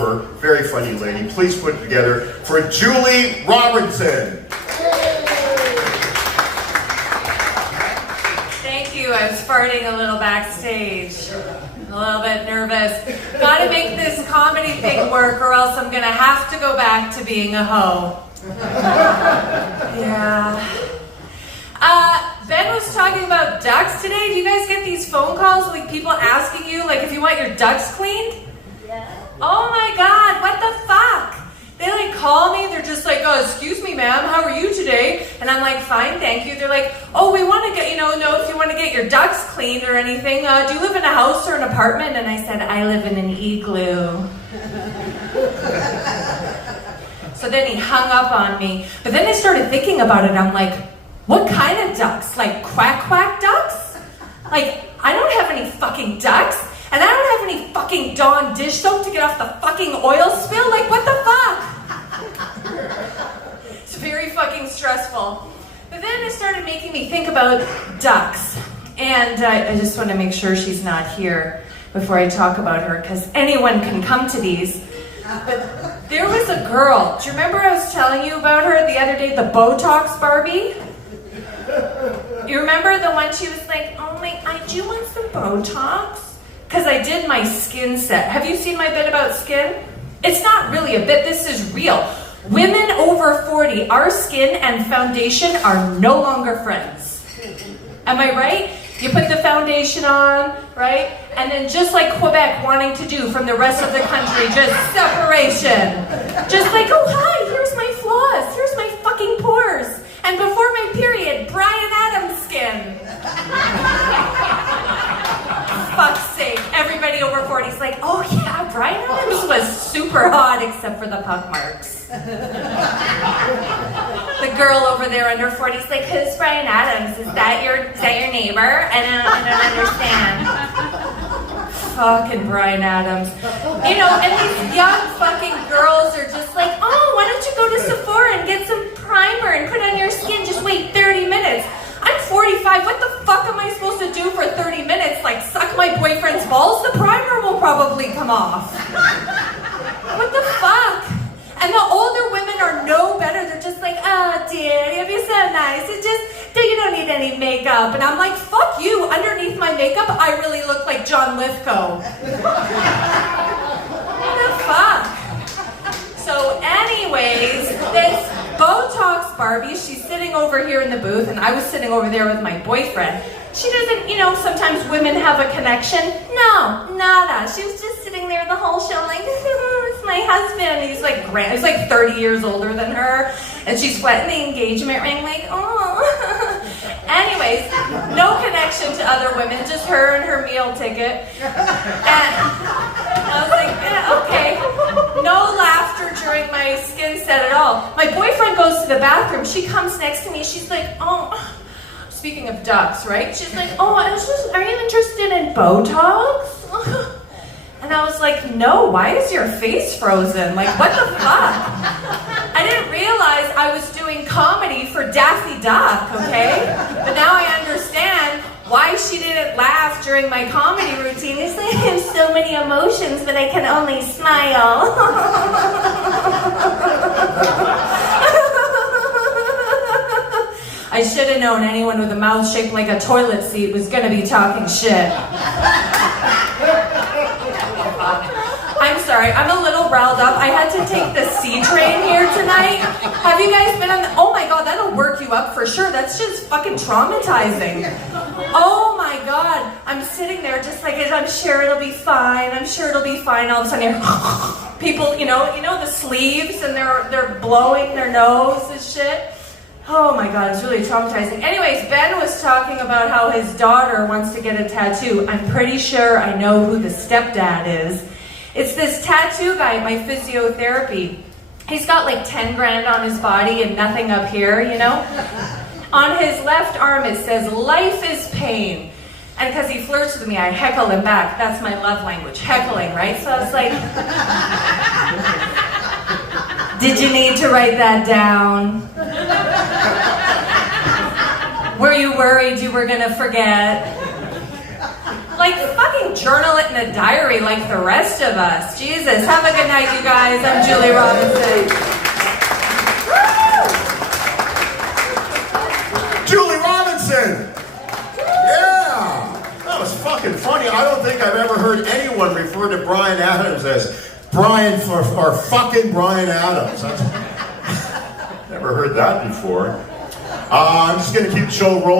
Very funny lady. Please put it together for Julie Robertson. Thank you. I was farting a little backstage. A little bit nervous. Gotta make this comedy thing work or else I'm gonna have to go back to being a hoe. Yeah. Ben was talking about ducks today. Do you guys get these phone calls, like people asking you, like if you want your ducks cleaned? Yeah. Oh my God, what the fuck? They like call me, they're just like, oh, excuse me ma'am, how are you today? And I'm like, fine, thank you. They're like, oh, we want to get, know if you want to get your ducks cleaned or anything, do you live in a house or an apartment? And I said, I live in an igloo. So then he hung up on me. But then I started thinking about it. I'm like, what kind of ducks? Like quack quack ducks? Like, I don't have any fucking ducks. And I don't have any fucking Dawn dish soap to get off the fucking oil spill. Like, what the fuck? It's very fucking stressful. But then it started making me think about ducks. And I just want to make sure she's not here before I talk about her, because anyone can come to these. But there was a girl. Do you remember I was telling you about her the other day, the Botox Barbie? You remember the one she was like, oh my, I do want some Botox? Because I did my skin set. Have you seen my bit about skin? It's not really a bit, this is real. Women over 40, our skin and foundation are no longer friends. Am I right? You put the foundation on, right? And then just like Quebec wanting to do from the rest of the country, just separation. Just like, oh hi, here's my flaws, here's my fucking pores. And before my period, Bryan Adams skin. Fuck's sake, everybody over 40 is like, oh yeah, Bryan Adams was super hot except for the pock marks. The girl over there under 40 is like, who's Bryan Adams? Is that your neighbor? I don't understand. Fucking Bryan Adams. And these young fucking girls are just like, oh, why don't you go to Sephora and get some primer and put on your skin? Just wait 30 minutes. I'm 45. What the fuck am I supposed to do for 30 minutes? Like suck my boyfriend's balls? The primer will probably come off. What the fuck? And the older women are no better. They're just like, oh dear, you'll be so nice. It's just, you don't need any makeup. And I'm like, fuck you. Underneath my makeup, I really look like John Lithgow. What the fuck? So anyways, this Botox Barbie, she's sitting over here in the booth, and I was sitting over there with my boyfriend. She doesn't, sometimes women have a connection. No, nada. She was just sitting there the whole show like, it's my husband. He's like he's like 30 years older than her, and she's sweating the engagement ring like, oh. Anyways, no connection to other women, just her and her meal ticket. And I was like, okay. No laughter during my skin set at all. My boyfriend goes to the bathroom. She comes next to me. She's like, oh, speaking of ducks, right? She's like, oh, are you interested in Botox? And I was like, no, why is your face frozen? Like, what the fuck? I didn't realize I was doing comedy for Daffy Duck, okay? But now I understand why she didn't laugh during my comedy routine. It's like, I have so many emotions, but I can only smile. I should have known anyone with a mouth shaped like a toilet seat was gonna be talking shit. I'm sorry, I'm a little riled up. I had to take the C train here tonight. Have you guys been on the, oh my God, that'll work you up for sure. That's just fucking traumatizing. Oh my God, I'm sitting there just like, I'm sure it'll be fine. I'm sure it'll be fine. All of a sudden, people, the sleeves, and they're blowing their nose and shit. Oh my God, it's really traumatizing. Anyways, Ben was talking about how his daughter wants to get a tattoo. I'm pretty sure I know who the stepdad is. It's this tattoo guy at my physiotherapy. He's got like 10 grand on his body and nothing up here, On his left arm it says, life is pain. And because he flirts with me, I heckle him back. That's my love language, heckling, right? So I was like, did you need to write that down? Were you worried you were gonna forget? Like, fucking journal it in a diary like the rest of us. Jesus, have a good night, you guys. I'm Julie Robinson. Julie Robinson! Yeah! That was fucking funny. I don't think I've ever heard anyone refer to Bryan Adams as Brian or fucking Bryan Adams. Never heard that before. I'm just going to keep the show rolling.